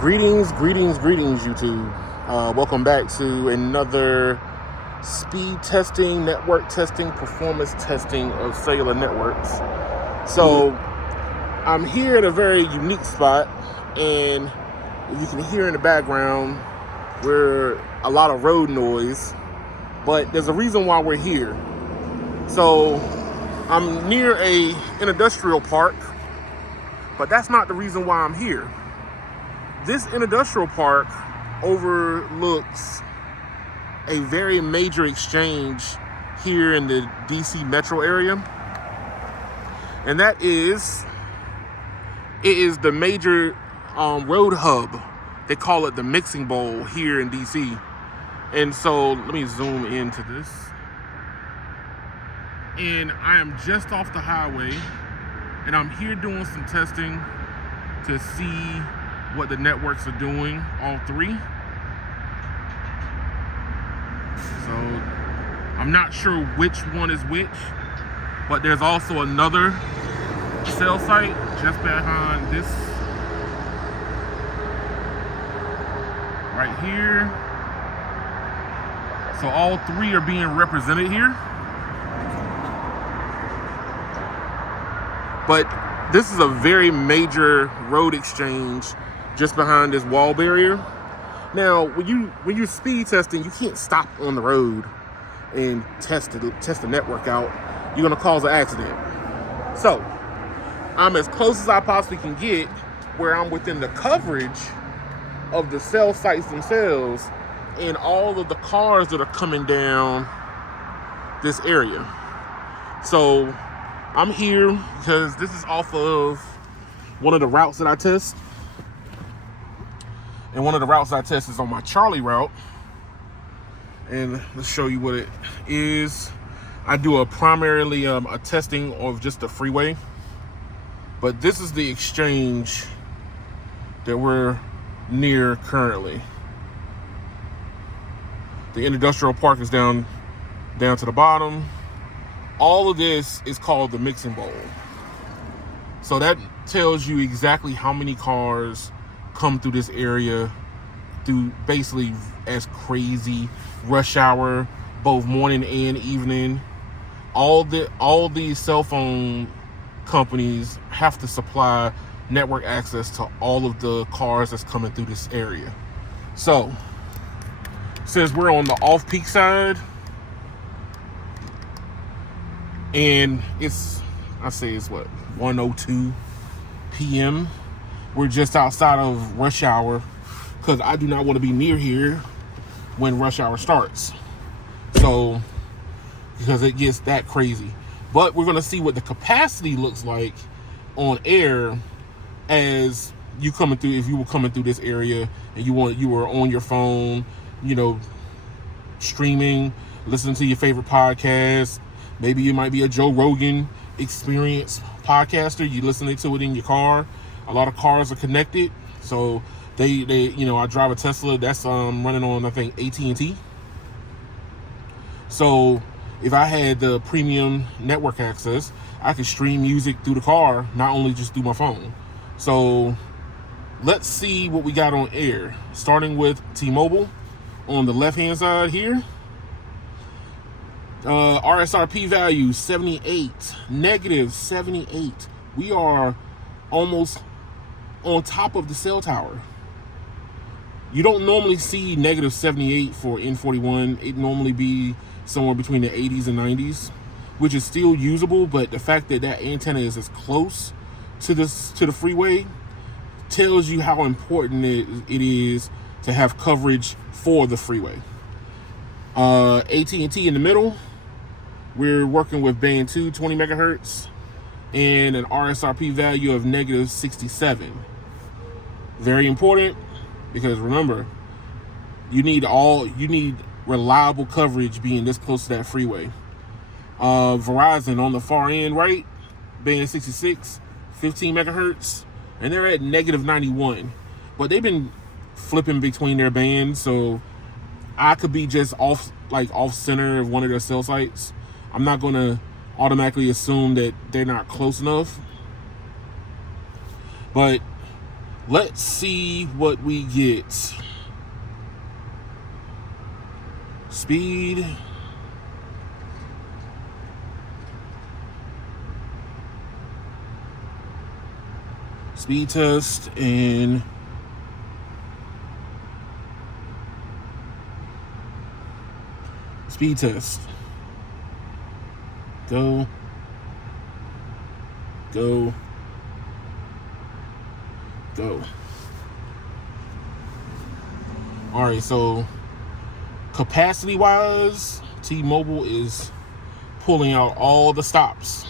Greetings, YouTube. Welcome back to another speed testing, network testing, performance testing of cellular networks. So I'm here at a very unique spot, and if you can hear in the background, we're a lot of road noise, but there's a reason why we're here. So I'm near an industrial park, but that's not the reason why I'm here. This industrial park overlooks a very major exchange here in the DC metro area. And it is the major road hub. They call it the mixing bowl here in DC. And so let me zoom into this. And I am just off the highway, and I'm here doing some testing to see what the networks are doing, all three. So I'm not sure which one is which, but there's also another cell site just behind this right here. So all three are being represented here. But this is a very major road exchange just behind this wall barrier. Now, when you're speed testing, you can't stop on the road and test the network out. You're gonna cause an accident. So I'm as close as I possibly can get, where I'm within the coverage of the cell sites themselves and all of the cars that are coming down this area. So I'm here because this is off of one of the routes that I test. And one of the routes I test is on my Charlie route. And let's show you what it is. I do primarily a testing of just the freeway. But this is the exchange that we're near currently. The industrial park is down to the bottom. All of this is called the mixing bowl. So that tells you exactly how many cars come through this area through basically as crazy rush hour, both morning and evening. All these cell phone companies have to supply network access to all of the cars that's coming through this area. So since we're on the off-peak side, and it's what, 1:02 p.m. We're just outside of rush hour, because I do not want to be near here when rush hour starts. So, because it gets that crazy. But we're going to see what the capacity looks like on air as you coming through. If you were coming through this area and you were on your phone, streaming, listening to your favorite podcast. Maybe you might be a Joe Rogan experience podcaster. You listening to it in your car. A lot of cars are connected, so they I drive a Tesla that's running on, I think, AT&T. So if I had the premium network access, I could stream music through the car, not only just through my phone. So let's see what we got on air, starting with T-Mobile on the left hand side here. RSRP value 78, negative 78. We are almost on top of the cell tower. You don't normally see negative 78 for N41. It normally be somewhere between the 80s and 90s, which is still usable, but the fact that that antenna is as close to the freeway tells you how important it is to have coverage for the freeway. AT&T in the middle, we're working with band 2, 20 megahertz, and an RSRP value of negative 67. Very important, because remember, you need reliable coverage being this close to that freeway. Verizon on the far end right, band 66, 15 megahertz, and they're at negative 91. But they've been flipping between their bands, so I could be just off center of one of their cell sites. I'm not going to automatically assume that they're not close enough. But Let's see what we get. Speed. Speed test and speed test. Go. Go. Go. All right, so capacity wise, T-Mobile is pulling out all the stops.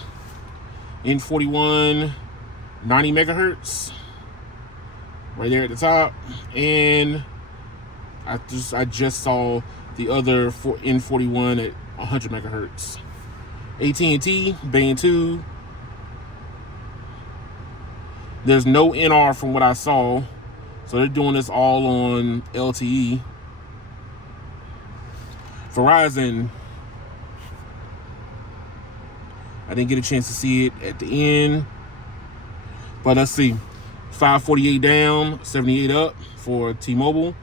N41, 90 megahertz, right there at the top, and I just saw the other N41 at 100 megahertz. AT&T band 2. There's no NR from what I saw, so they're doing this all on LTE. Verizon, I didn't get a chance to see it at the end, but let's see. 548 down, 78 up for T-Mobile.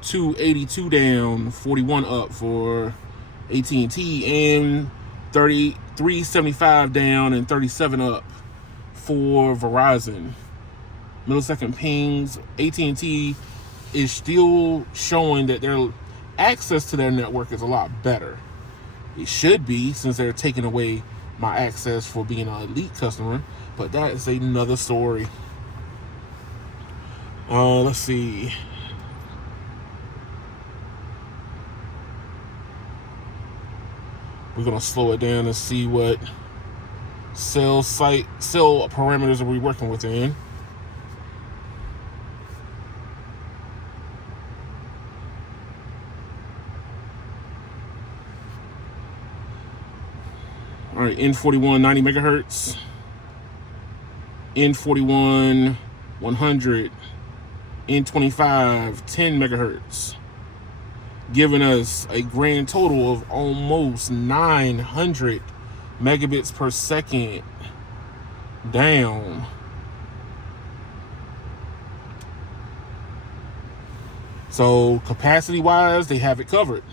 282 down, 41 up for AT&T, and 375 down and 37 up for Verizon. Millisecond pings. AT&T is still showing that their access to their network is a lot better. It should be, since they're taking away my access for being an elite customer, but that is another story. Let's see. We're gonna slow it down and see what cell parameters are we working within. All right, N41 90 megahertz, N41 100, N25 10 megahertz, giving us a grand total of almost 900 megabits per second down. So capacity wise, they have it covered.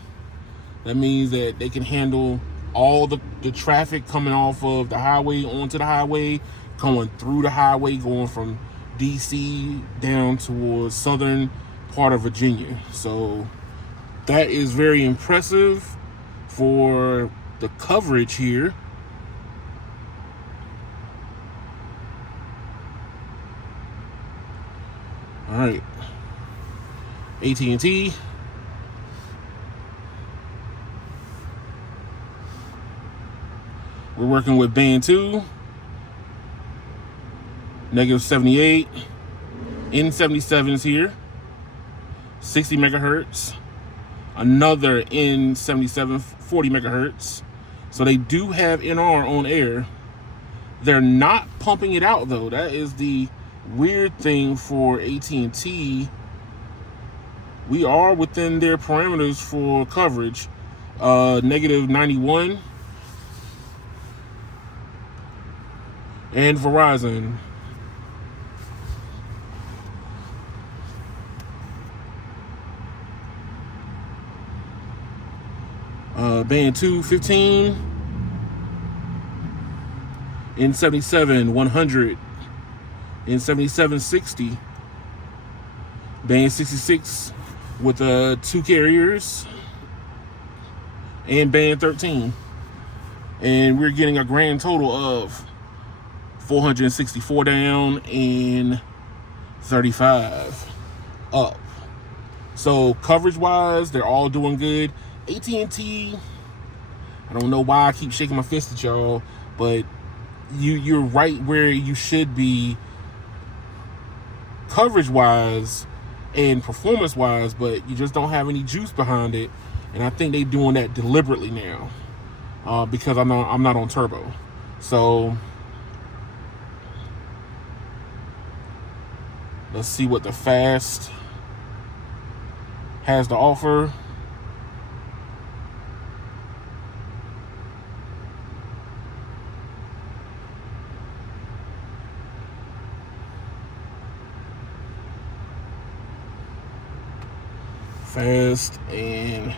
That means that they can handle all the traffic coming off of the highway onto the highway, going through the highway, going from DC down towards southern part of Virginia. So that is very impressive for the coverage here. All right, AT&T. We're working with band 2, negative 78, N77s here, 60 megahertz, another N77, 40 megahertz. So they do have NR on air. They're not pumping it out though. That is the weird thing for AT&T. We are within their parameters for coverage. Negative 91. And Verizon. Band 2, 15. N77, 100. N77, 60. Band 66 with 2 carriers. And band 13. And we're getting a grand total of 464 down and 35 up. So coverage wise, they're all doing good. AT&T, I don't know why I keep shaking my fist at y'all, but you're right where you should be coverage wise and performance wise, but you just don't have any juice behind it. And I think they're doing that deliberately now, because I'm not on turbo. So let's see what the fast has to offer. Fast and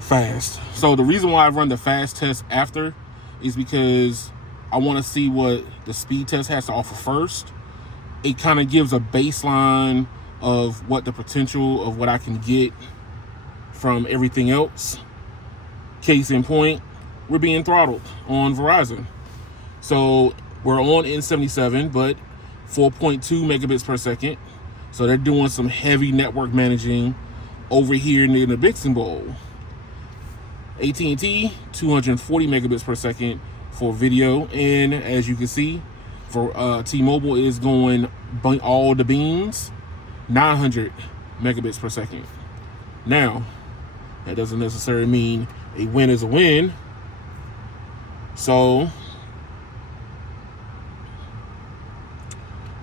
fast. So the reason why I run the fast test after is because I want to see what the speed test has to offer first. It kind of gives a baseline of what the potential of what I can get from everything else. Case in point, we're being throttled on Verizon. So we're on N77, but 4.2 megabits per second. So they're doing some heavy network managing over here near the Bixen Bowl. AT&T, 240 megabits per second for video. And as you can see, for T-Mobile is going all the beams, 900 megabits per second. Now, that doesn't necessarily mean a win is a win. So,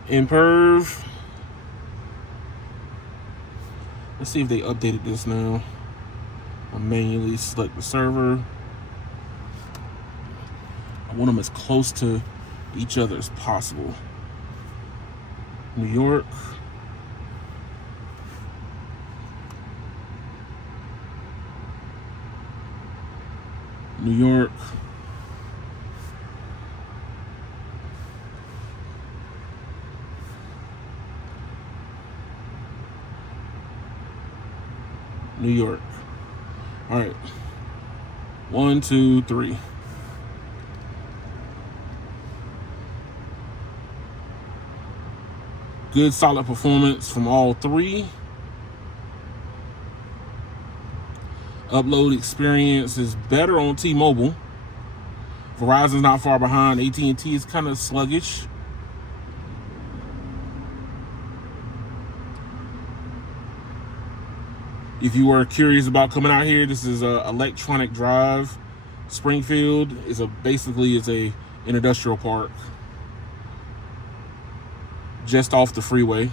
in perv, let's see if they updated this now. I'll manually select the server. I want them as close to each other as possible. New York. New York. New York. All right. 1, 2, 3. Good solid performance from all three. Upload experience is better on T-Mobile. Verizon's not far behind. AT&T is kind of sluggish. If you were curious about coming out here, this is a electronic drive. Springfield is basically an industrial park just off the freeway.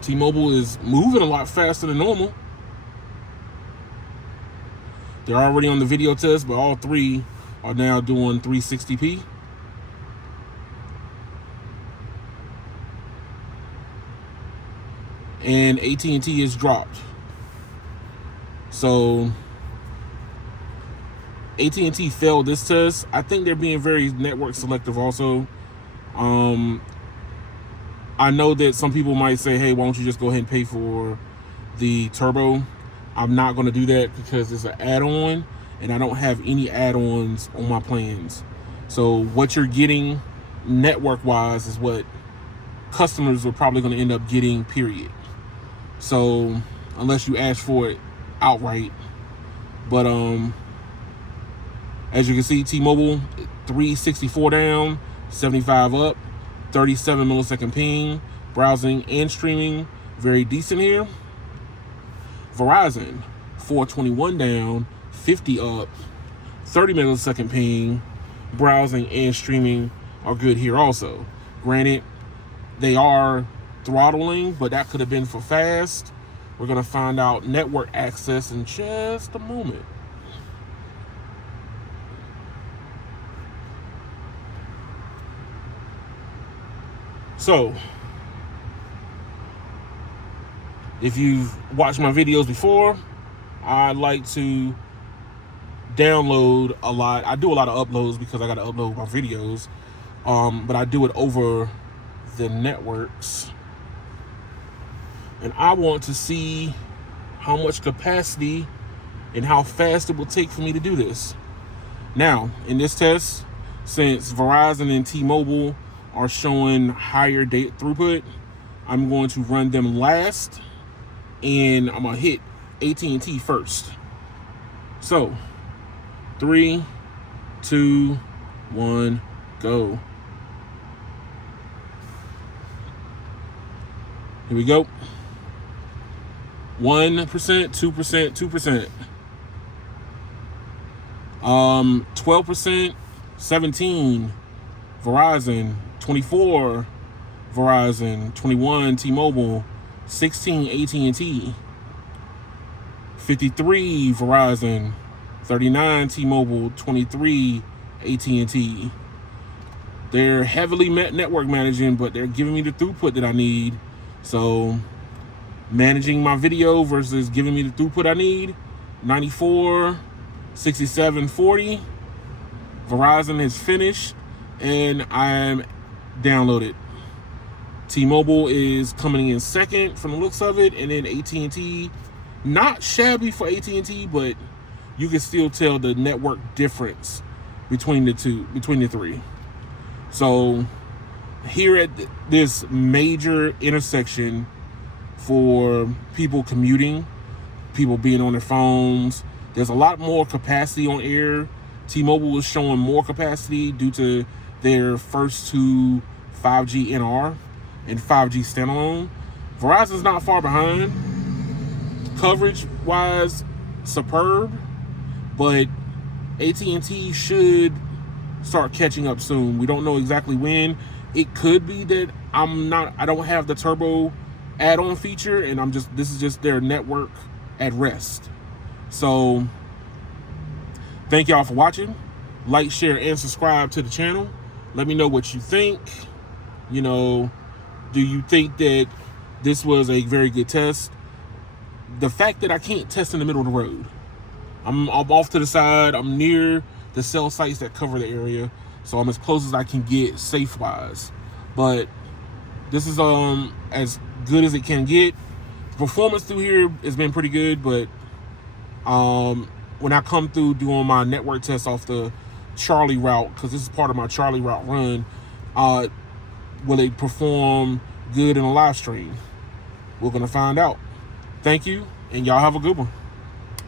T-Mobile is moving a lot faster than normal. They're already on the video test, but all three are now doing 360p. And AT&T is dropped. So AT&T failed this test. I think they're being very network selective also. I know that some people might say, hey, why don't you just go ahead and pay for the turbo? I'm not going to do that because it's an add-on and I don't have any add-ons on my plans. So what you're getting network-wise is what customers are probably going to end up getting, period. So unless you ask for it outright. But as you can see, T-Mobile 364 down, 75 up, 37 millisecond ping, browsing and streaming, very decent here. Verizon 421 down, 50 up, 30 millisecond ping, browsing and streaming are good here also. Granted, they are throttling, but that could have been for fast. We're going to find out network access in just a moment. So, if you've watched my videos before, I like to download a lot. I do a lot of uploads because I got to upload my videos, but I do it over the networks. And I want to see how much capacity and how fast it will take for me to do this. Now, in this test, since Verizon and T-Mobile are showing higher data throughput, I'm going to run them last, and I'm going to hit AT&T first. So, 3, 2, 1, go. Here we go. 1%, 2%, 2%. 12%, 17 Verizon, 24 Verizon, 21 T-Mobile, 16 AT&T, 53 Verizon, 39 T-Mobile, 23 AT&T. They're heavily network managing, but they're giving me the throughput that I need. So managing my video versus giving me the throughput I need, 94, 67, 40. Verizon is finished and I'm downloaded. T-Mobile is coming in second from the looks of it, and then AT&T, not shabby for AT&T, but you can still tell the network difference between the three. So here at this major intersection for people commuting, people being on their phones, there's a lot more capacity on air. T-Mobile is showing more capacity due to their first two 5G NR and 5G standalone. Verizon's not far behind. Coverage-wise, superb, but AT&T should start catching up soon. We don't know exactly when. It could be that I don't have the turbo add-on feature, and this is just their network at rest. So thank y'all for watching. Like, share, and subscribe to the channel. Let me know what you think. You know, do you think that this was a very good test? The fact that I can't test in the middle of the road. I'm off to the side. I'm near the cell sites that cover the area, so I'm as close as I can get safe-wise. But this is as good as it can get. The performance through here has been pretty good, but when I come through doing my network test off the Charlie route, because this is part of my Charlie route run, will it perform good in a live stream? We're going to find out. Thank you, and y'all have a good one.